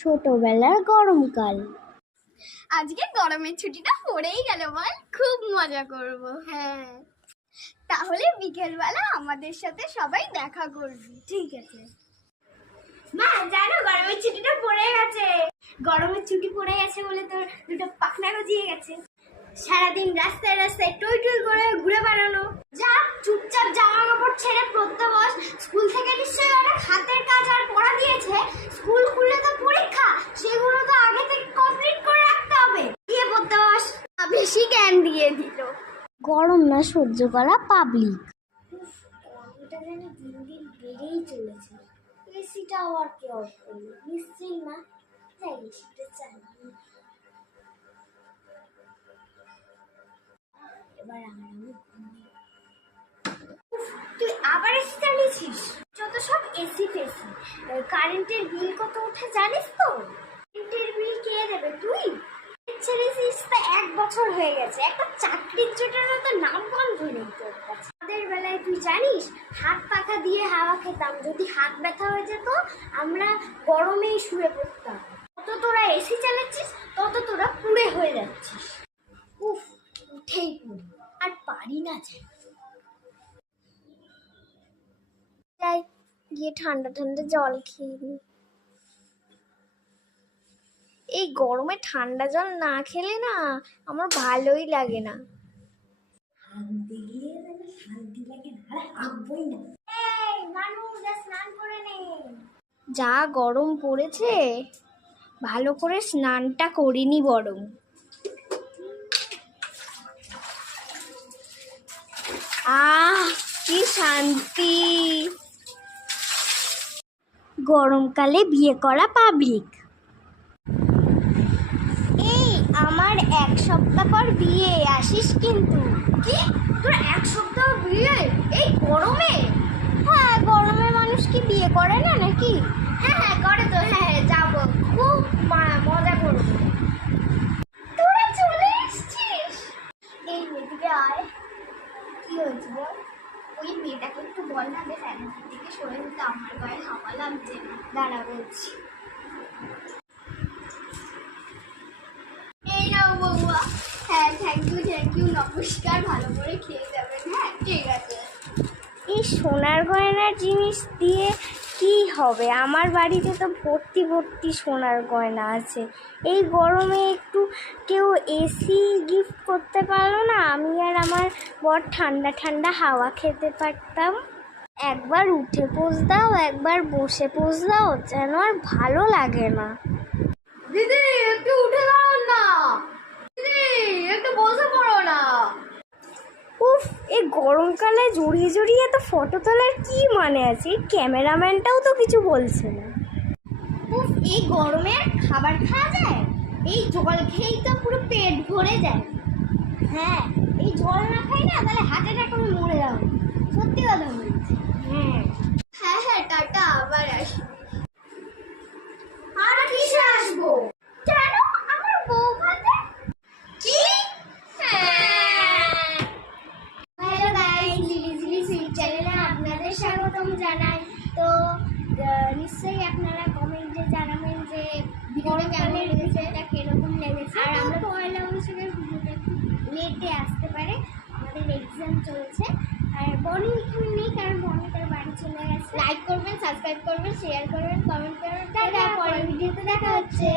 ছোটবেলার গরমকাল। আজকে গরমের ছুটিটা পড়েই গেল, বল খুব মজা করব। হ্যাঁ, তাহলে বিকেলবেলা আমাদের সাথে সবাই দেখা করবি। ঠিক আছে মা, জানো গরমের ছুটিটা পড়ে গেছে। গরমের ছুটি পড়ে গেছে বলে তোর দুটো পাখনা গজিয়ে গেছে। সারাদিন রাস্তায় রাস্তায় টই টই করে ঘুরে বেড়ানো। যা চুপচাপ জামা কাপড় ছেড়ে পড়তে বস। স্কুল থেকে নিশ্চয়ই অনেক হাতের কাজ আর পড়া দিয়েছে। স্কুল খুললে তো পরীক্ষা, সেগুলো তো আগে থেকে কমপ্লিট করে রাখতে হবে। গিয়ে পড়তে বস। বেশি জ্ঞান দিয়ে দিল। গরম না সহ্য করা পাবলিক। গরমটা যেন দিন দিন বেড়েই চলেছে। এসিটা আবার কে অফ করলো? নিশ্চয়ই না। তাই এসিটা চালাবো। এবার তুই আবার এসি চালিয়েছিস? যত সব এসি ফেসি। কারেন্টের বিল কত ওঠে জানিস তো? কারেন্টের বিল কে দেবে? তুই ছেড়েছিস তা 1 বছর হয়ে গেছে। একটা চাকরির জোটানো তো নাম গন্ধ নেই তোর কাছে। আমাদের বেলায় তুই জানিস হাত পাখা দিয়ে হাওয়া খেতাম। যদি হাত ব্যথা হয়ে যেত আমরা গরমেই শুয়ে পড়তাম। তত তোরা এসি চালাচ্ছিস, তত তোরা পুড়ে হয়ে যাচ্ছিস। উফ, উঠেই পড়ি, আর পারি না যাই গিয়ে ঠান্ডা ঠান্ডা জল খেয়ে নি। এই গরমে ঠান্ডা জল না খেলে না আমার ভালোই লাগে না। যা গরম পড়েছে, ভালো করে স্নানটা করিনি বরং। আহ, কি শান্তি। গরমকালে বিয়ে করা পাবলিক। এই আমার 1 সপ্তাহ পর বিয়ে, আসিস কিন্তু। কি তোর 1 সপ্তাহ বিয়ে এই গরমে? হ্যাঁ, গরমে মানুষ কি বিয়ে করে না নাকি? হ্যাঁ হ্যাঁ করে তো। হ্যাঁ যাবো, খুব মজা করবো। তোরা চলে এসছিস? এই মেয়েটিকে আয়। কি হয়েছে বল? ওই মেয়েটাকে একটু বল না যে ফ্যানের দিকে সরে যেতে, আমার গায়ে হাওয়া লাগছে। দাঁড়া বলছি। এই নাও বৌমা। হ্যাঁ, থ্যাংক ইউ নমস্কার। ভালো করে খেয়ে যাবেন। হ্যাঁ ঠিক আছে। এই সোনার গয়নার জিনিস দিয়ে কি হবে? আমার বাড়িতে তো ভর্তি ভর্তি সোনার গয়না আছে। এই গরমে একটু কেউ এসি গিফট করতে পারলো না? আমি আর আমার বর ঠান্ডা ঠান্ডা হাওয়া খেতে পারতাম। একবার উঠে পোজ দাও, একবার বসে পোজ দাও, যেন আর ভালো লাগে না। দিদি একটু উঠে দাঁড়ান না। দিদি একটু বসে পড়ো না। উফ, এই গরমকালে জড়িয়ে জড়িয়ে তো ফটো তোলার কি মানে আছে? এই ক্যামেরাম্যানটাও তো কিছু বলছে না। উফ, এই গরমে আর খাবার খাওয়া যায়? এই জল খেয়েই তো পুরো পেট ভরে যায়। হ্যাঁ, এই জল না খাই না তাহলে হার্ট অ্যাটাক করে মরে যাবো। সত্যি কথা বলছি। হ্যাঁ হ্যাঁ টাটা, আবার আসবো। আর কিসে আসবো? কেন? আমার বউ ভাতে। কি? হ্যালো গাইস, লিলি জিলি সুইট চ্যানেলে আপনাদের স্বাগতম জানাই। তো নিশ্চয়ই আপনারা কমেন্টে জানাবেন যে ভিডিওটা কেমন লেগেছে, এটা কিরকম লেগেছে। আর আমরা পয়লা বৈশাখের ভিডিওটা একটু লেটে আসতে পারে, আমাদের এক্সাম চলছে। আর বনি এখানে নেই, কারণ বনি তার বাড়ি চলে গেছে। লাইক করবেন, সাবস্ক্রাইব করবেন, শেয়ার করবেন, কমেন্ট করবেন। পরের ভিডিওতে দেখা হচ্ছে।